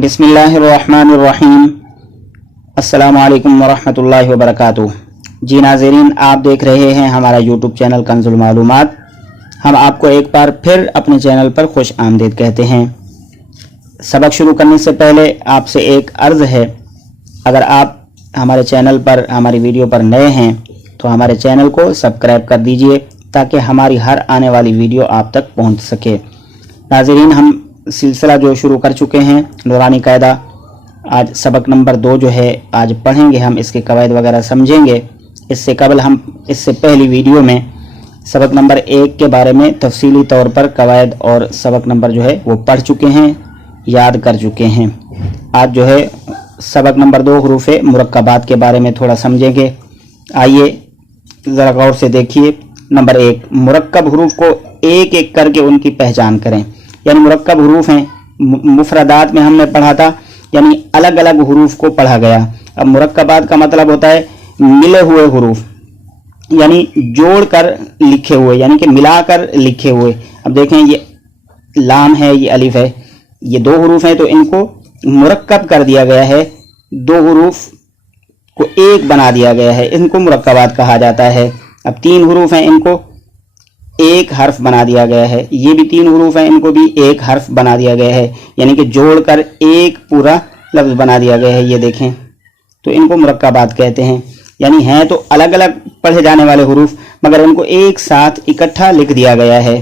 बिस्मिल्लाहिर्रहमानिर्रहीम। अस्सलामु अलैकुम वरहमतुल्लाहि वबरकातुह। जी नाज़रीन, आप देख रहे हैं हमारा यूट्यूब चैनल कंज़ुल मालूमात। हम आपको एक बार फिर अपने चैनल पर खुश आमदीद कहते हैं। सबक शुरू करने से पहले आपसे एक अर्ज़ है, अगर आप हमारे चैनल पर हमारी वीडियो पर नए हैं तो हमारे चैनल को सब्सक्राइब कर दीजिए ताकि हमारी हर आने वाली वीडियो आप तक पहुंच सके। नाज़रीन, हम सिलसिला जो शुरू कर चुके हैं नूरानी कायदा, आज सबक नंबर 2 जो है आज पढ़ेंगे हम, इसके कवायद वगैरह समझेंगे। इससे कबल हम इससे पहली वीडियो में सबक नंबर 1 के बारे में तफसीली तौर पर कवायद और सबक नंबर जो है वो पढ़ चुके हैं, याद कर चुके हैं। आज जो है सबक नंबर 2 हरूफ मुरक्कबात के बारे में थोड़ा समझेंगे। आइए ज़रा गौर से देखिए। नंबर 1, मुरक्कब हरूफ को एक एक करके उनकी पहचान करें। यानी मुरक्कब हरूफ हैं, मुफरदात में हमने पढ़ा था, यानी अलग अलग हरूफ को पढ़ा गया। अब मुरक्कबात का मतलब होता है मिले हुए हरूफ, यानी जोड़कर लिखे हुए, यानी कि मिलाकर लिखे हुए। अब देखें, ये लाम है, ये अलिफ है, ये 2 हरूफ हैं तो इनको मुरक्कब कर दिया गया है, 2 हरूफ को एक बना दिया गया है, इनको मुरक्कबात कहा जाता है। अब 3 हरूफ हैं, इनको एक हर्फ बना दिया गया है, ये भी 3 हरूफ हैं, इनको भी एक हर्फ बना दिया गया है, यानी कि जोड़कर एक पूरा लफ्ज़ बना दिया गया है। ये देखें, तो इनको मुरक्कबात कहते हैं। यानी हैं तो अलग अलग पढ़े जाने वाले हरूफ, मगर इनको एक साथ इकट्ठा लिख दिया गया है।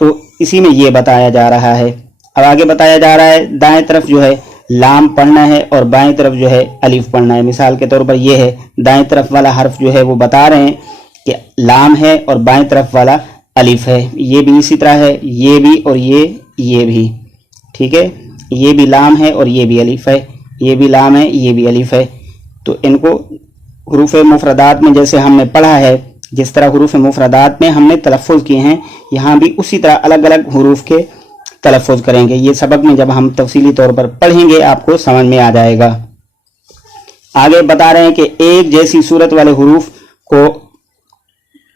तो इसी में ये बताया जा रहा है। अब आगे बताया जा रहा है, दाएं तरफ जो है लाम पढ़ना है और बाएं तरफ जो है अलिफ पढ़ना है। मिसाल के तौर पर ये है, दाएं तरफ वाला हर्फ जो है वो बता रहे हैं कि लाम है और बाएं तरफ वाला अलिफ है। ये भी इसी तरह है, ये भी और ये भी, ठीक है। ये भी लाम है और ये भी अलिफ है, ये भी लाम है, ये भी अलिफ है। तो इनको हरूफ मुफरदात में जैसे हमने पढ़ा है, जिस तरह हरूफ मुफरदात में हमने तलफ़ुज़ किए हैं, यहाँ भी उसी तरह अलग अलग हरूफ के तलफ़ुज़ करेंगे। ये सबक में जब हम तफसीली तौर पर पढ़ेंगे आपको समझ में आ जाएगा। आगे बता रहे हैं कि एक जैसी सूरत वाले हरूफ को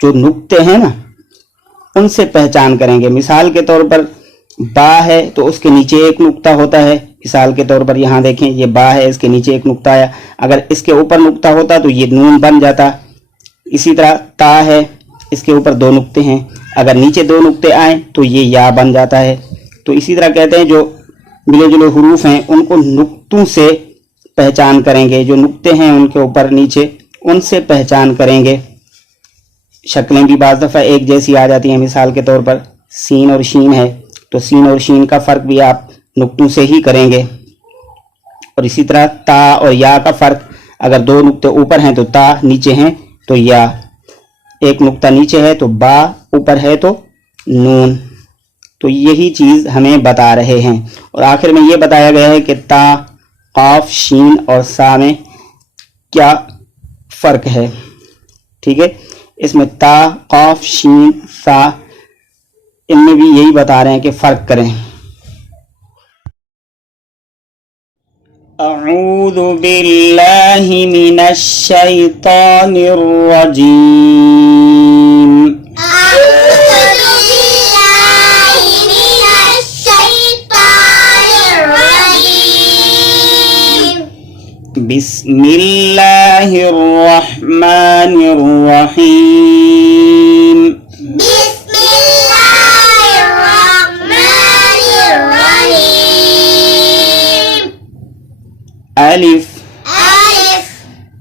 जो नुक्ते हैं ना, उनसे पहचान करेंगे। मिसाल के तौर पर बा है तो उसके नीचे एक नुक्ता होता है। मिसाल के तौर पर यहाँ देखें, ये बा है, इसके नीचे एक नुक्ता आया, अगर इसके ऊपर नुक्ता होता तो ये नून बन जाता। इसी तरह ता है, इसके ऊपर 2 नुक्ते हैं, अगर नीचे 2 नुक्ते आए तो ये या बन जाता है। तो इसी तरह कहते हैं जो मिले जुले हरूफ हैं उनको नुक्तों से पहचान करेंगे, जो नुक्ते हैं उनके ऊपर नीचे उनसे पहचान करेंगे। शक्लें भी बाज़ दफ़ा एक जैसी आ जाती हैं। मिसाल के तौर पर सीन और शीन है तो सीन और शीन का फ़र्क भी आप नुक्तों से ही करेंगे। और इसी तरह ता और या का फ़र्क, अगर 2 नुक्ते ऊपर हैं तो ता, नीचे हैं तो या, एक नुक्ता नीचे है तो बा, ऊपर है तो नून। तो यही चीज़ हमें बता रहे हैं। और आखिर में ये बताया गया है कि ता, काफ, शीन और सा में क्या फ़र्क है, ठीक है। इसमें ता, काफ, शीन, सा, इनमें भी यही बता रहे हैं कि फ़र्क करें। अऊज़ु बिल्लाहि मिनश शैतानिर रजीम। बिस्मिल्लाहिर रहमानिर रहीम। बिस्मिल्लाहिर रहमानिर रहीम। अलिफ, अलिफ,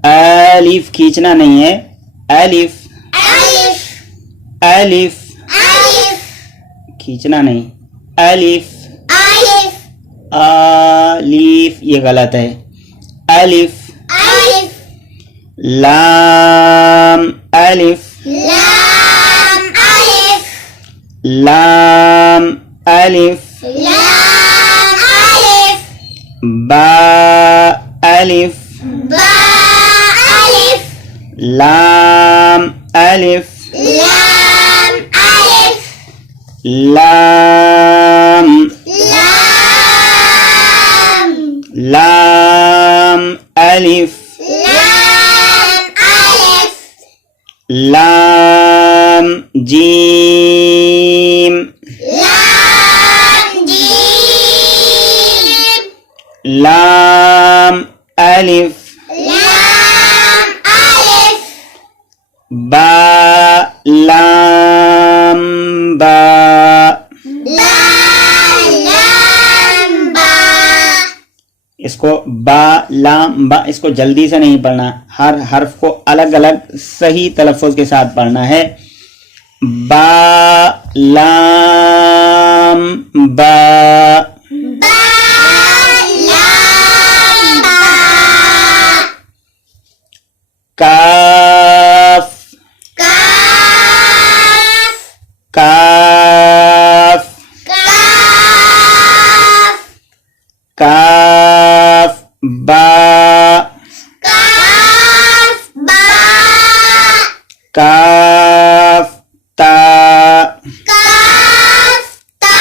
अलिफ खींचना नहीं है, अलिफ, अलिफ, अलिफ अलिफ, खींचना नहीं, अलिफ, अलिफ, अलिफ, ये गलत है। अलिफ, अलिफ, लाम, अलिफ, लाम, अलिफ, लाम, अलिफ, लाम, अलिफ, बा, अलिफ, बा, अलिफ, लाम, अलिफ, लाम, अलिफ, लाम, लाम, लाम, अलिफ, लाम, अलिफ, लाम, जीम, लाम, जीम, लाम अलिफ Lam alif. बा लाम बा Lam ba. इसको बा लाम बा इसको जल्दी से नहीं पढ़ना, हर हर्फ को अलग अलग सही तलफ़ुज़ के साथ पढ़ना है। बा लाम बा Ba lam ba. काफ Kaf. काफ Kaf. काफ बा Kaf ba. काफ ता Kaf ta.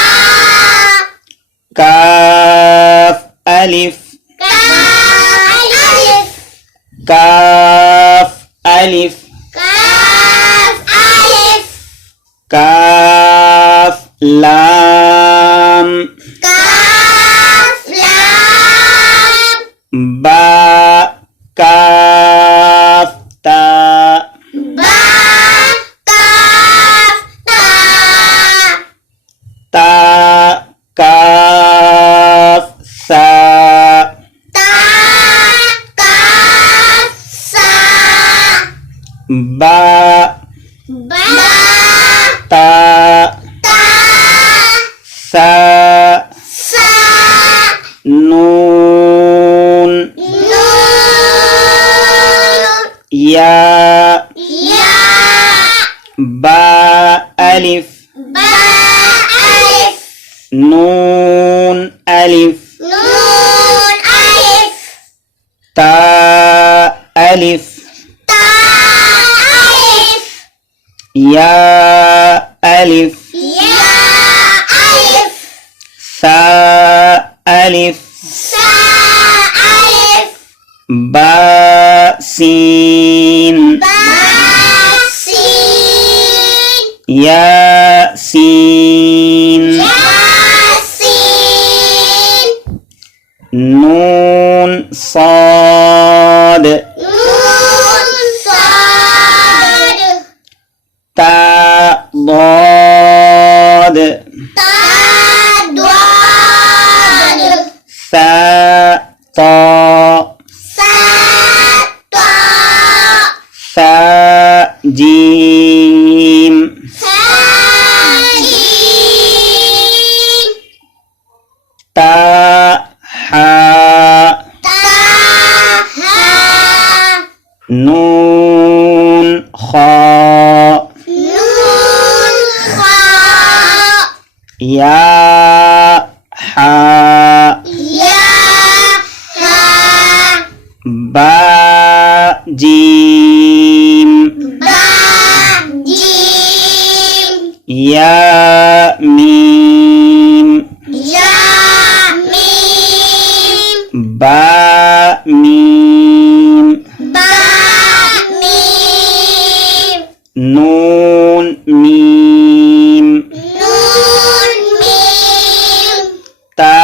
काफ अलिफ Kaf alif. काफ अलिफ Kaf alif. काफ लाम Kaf lam. बा काफ ता Ba kaf ta. ता काफ सा Ta kaf sa. बा Ba ता ta. सा Sa. नून Nun. या Ya. बा अलिफ Ba alif. नून अलिफ Nun alif. ता अलिफ Ta alif. या अलिफ Ya alif. सा अलिफ Sa alif. बा सीन Ba sin. या सीन Yasin. नून صاد Nun sad. تا ضاد Ta dwad. ثا طا Sa ta. ثا جيم Sa jim. تا حا Ta ha. نون خا Nun kha. يا حا Ya ha. با جيم Ba jim. يا ميم Ya mim. با ميم Ba mim. نون ميم Nun mim. تا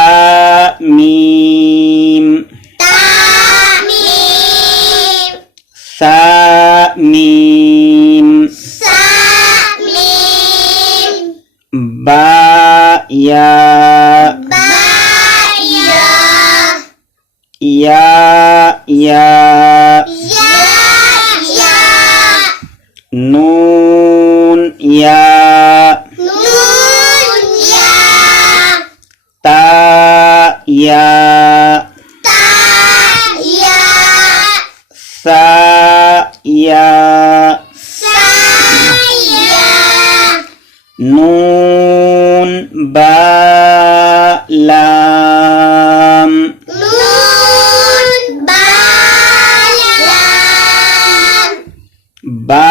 ميم Ta mim. ثا ميم Sa mim. با يا Ba ya. يا يا Ya ya. نون يا Nun ya. تا يا Ta ya. ثا يا Sa ya. نون با لام Nun ba lam. با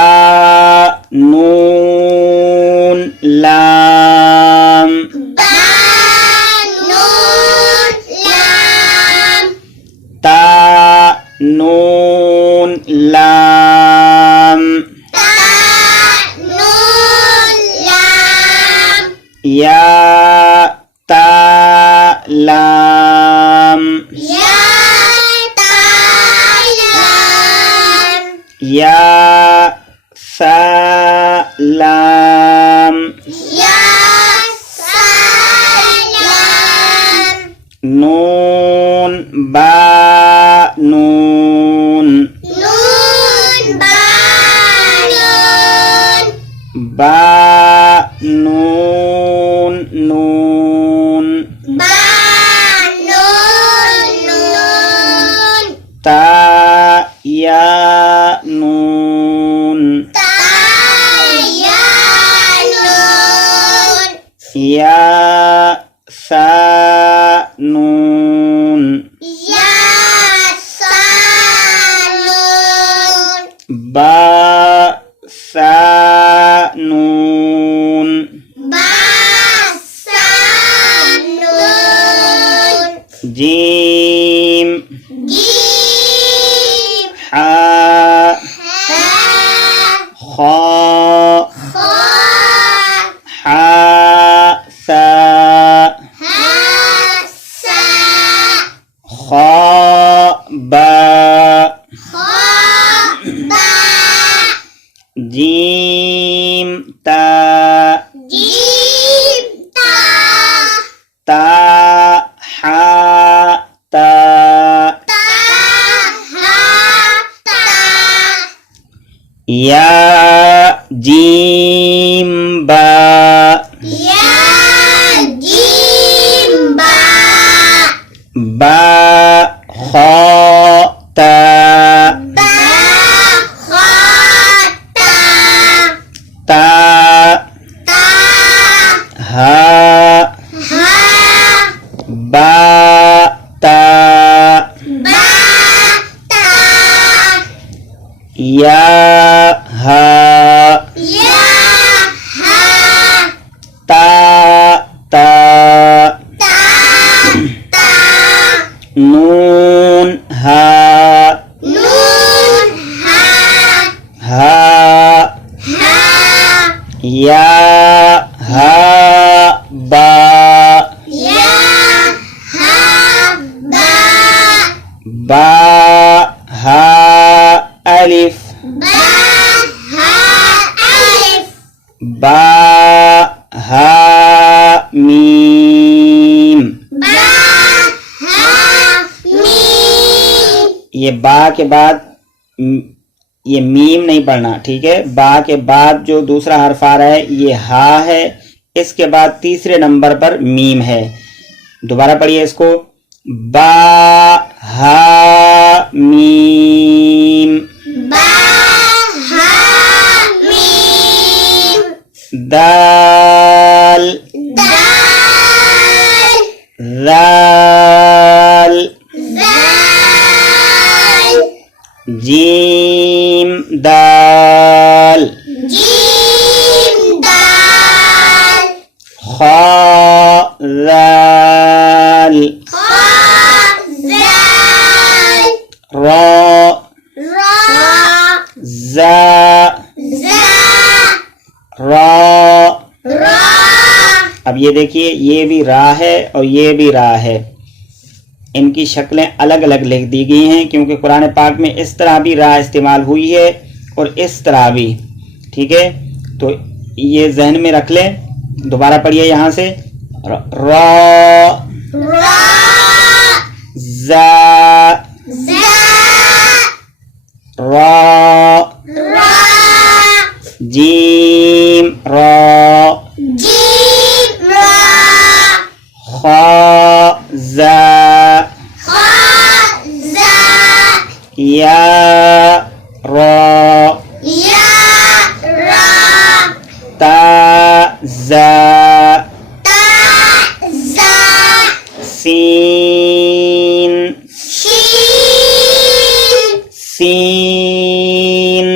نون لام Ba nun lam. या सलाम या सलाम नून बा नून नून बा नून बा नून नून बा नून नून ता या नून ता या नून या सा नून या सा नून बा सा नून बा सा नून जीम जीम हा हा खा खा हा सा हा सा खा बा खा बा जीम ता जीम ता ता हा ता ता हा ता या जीम बा या जीम बा बा खा ता बा खा ता ता ता हा हा बा ता बा ता या हा या हा ता ता ता ता नून हा नून हा हा हा या हा बा या हा बा बा हा अलिफ बा हा अलिफ बा हा मीम बा हा मीम ये बा के बाद ये मीम नहीं पढ़ना, ठीक है। बा के बाद जो दूसरा हर्फ आ रहा है ये हा है, इसके बाद तीसरे नंबर पर मीम है। दोबारा पढ़िए इसको, बा हा मीम बा हा मीम दाल दाल दाल दाल जीम दाल जीम दाल खा दाल खा दाल रा रा जा जा रा। रा अब ये देखिए, ये भी रा है और ये भी रा है, इनकी शक्लें अलग अलग लिख दी गई हैं क्योंकि कुरान पाक में इस तरह भी रा इस्तेमाल हुई है और इस तरह भी, ठीक है। तो ये जहन में रख लें। दोबारा पढ़िए यहाँ से, रा रा जा जा रा रा जीम रा जीम रा खा जा खा जा या रा या रा ता जा ता जा सीन शीन सीन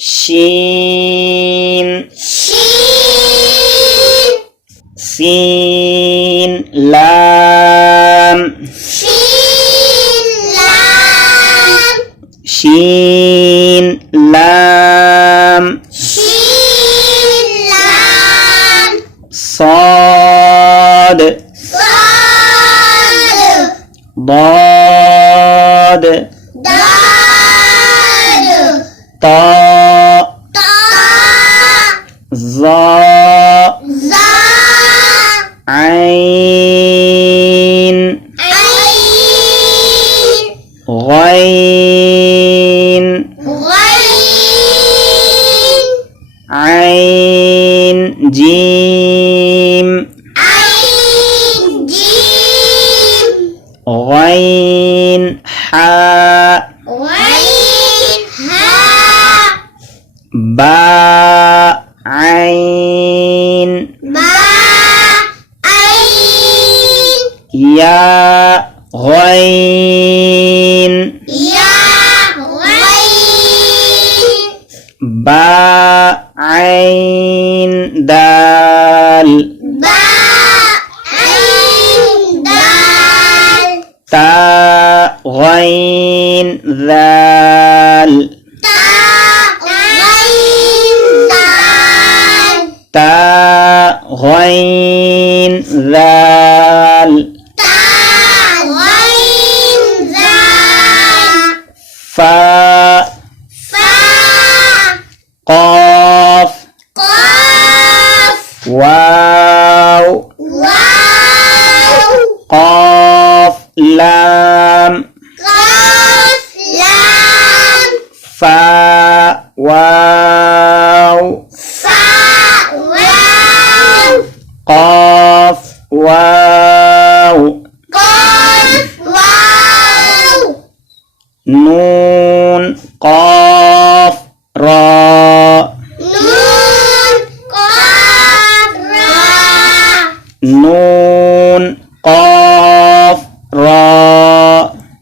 शीन शीन शीन सीन लाम शीन लाम शीन लाम शीन लाम صاد صاد ضاد ضاد ता ता ज़ा ज़ा ऐन ऐन गैन गैन ऐन जीम ऐन जीम गैन हा गैन हा बा ऐन बा ऐन या गैन या गैन बा ऐन दाल बा ऐन दाल ता गैन दाल ता गैन दाल ता गैन दाल ता गैन दाल फा फा क़ाफ क़ाफ वाव वाव क़ाफ लाम क़ाफ लाम फा वाव फा वाव क़ाफ वाव क़ाफ वाव नून क़ाफ रा नून क़ाफ रा नून क़ाफ रा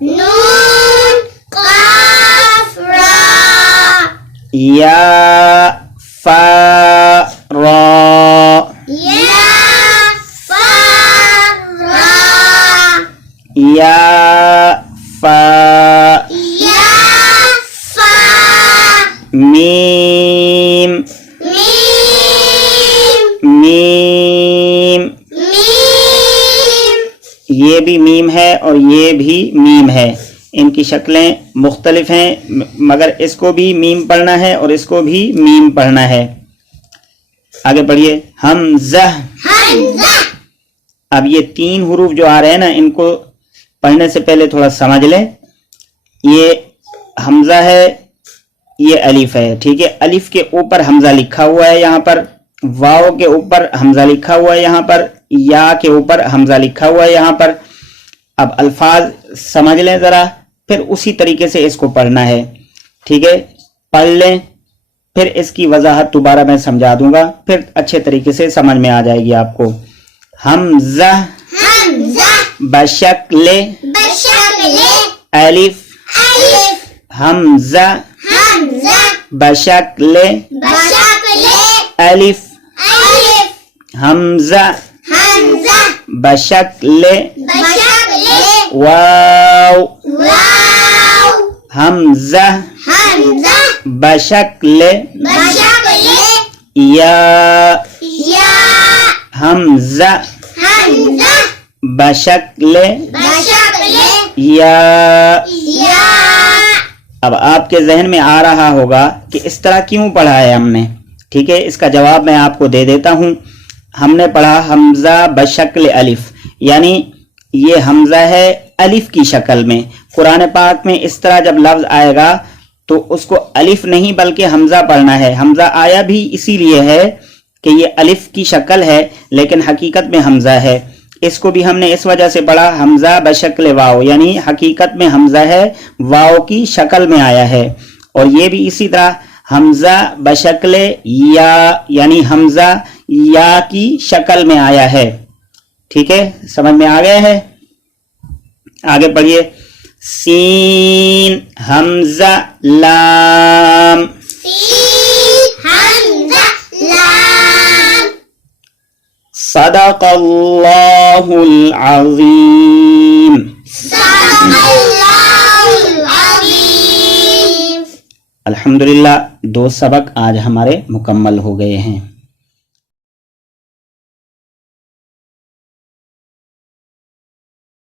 नून क़ाफ रा या फा रा या फा रा या फा या फा मीम मीम मीम मीम ये भी मीम है और ये भी मीम है। इनकी शक्लें मुख्तलिफ हैं, मगर इसको भी मीम पढ़ना है और इसको भी मीम पढ़ना है। आगे पढ़िए। हमज़ा। हमज़ा अब ये 3 हुरूफ जो आ रहे हैं ना, इनको पढ़ने से पहले थोड़ा समझ लें। ये हमज़ा है, ये अलिफ है, ठीक है। अलिफ के ऊपर हमज़ा लिखा हुआ है यहाँ पर, वाव के ऊपर हमज़ा लिखा हुआ है यहाँ पर, या के ऊपर हमज़ा लिखा हुआ है यहाँ पर। अब अल्फाज समझ लें ज़रा, फिर उसी तरीके से इसको पढ़ना है, ठीक है। पढ़ लें, फिर इसकी वजाहत दोबारा मैं समझा दूंगा, फिर अच्छे तरीके से समझ में आ जाएगी आपको। हमज़ा हमज़ा बशक्ले बशक्ले अलिफ। अलिफ हमज़ा हमज़ा बशक्ले बशक्ले अलिफ। अलिफ हमज़ा हमज़ा बशक्ले बशक्ले वाव। वाव हमज़ा हमज़ा बशक्ले बशक्ले या। या हमज़ा हमज़ा बशक्ले बशक्ले या। या अब आपके जहन में आ रहा होगा कि इस तरह क्यों पढ़ा है हमने, ठीक है। इसका जवाब मैं आपको दे देता हूं। हमने पढ़ा हमज़ा बशक्ल अलिफ, यानी ये हमज़ा है अलिफ की शक्ल में। कुरान पाक में इस तरह जब लफ्ज आएगा तो उसको अलिफ नहीं बल्कि हमज़ा पढ़ना है। हमज़ा आया भी इसीलिए है कि ये अलिफ की शक्ल है, लेकिन हकीकत में हमज़ा है। इसको भी हमने इस वजह से पढ़ा हमज़ा बशक्ल वाव, यानी हकीकत में हमज़ा है, वाव की शक्ल में आया है। और ये भी इसी तरह हमज़ा बशक्ल या, यानी हमज़ा या की शक्ल में आया है, ठीक है। समझ में आ गया है। आगे पढ़िए। सीन हमज़ा लाम। सीन हमज़ा लाम। सदक़ल्लाहुल अज़ीम। सदक़ल्लाहुल अज़ीम। अल्हम्दुलिल्लाह 2 सबक आज हमारे मुकम्मल हो गए हैं।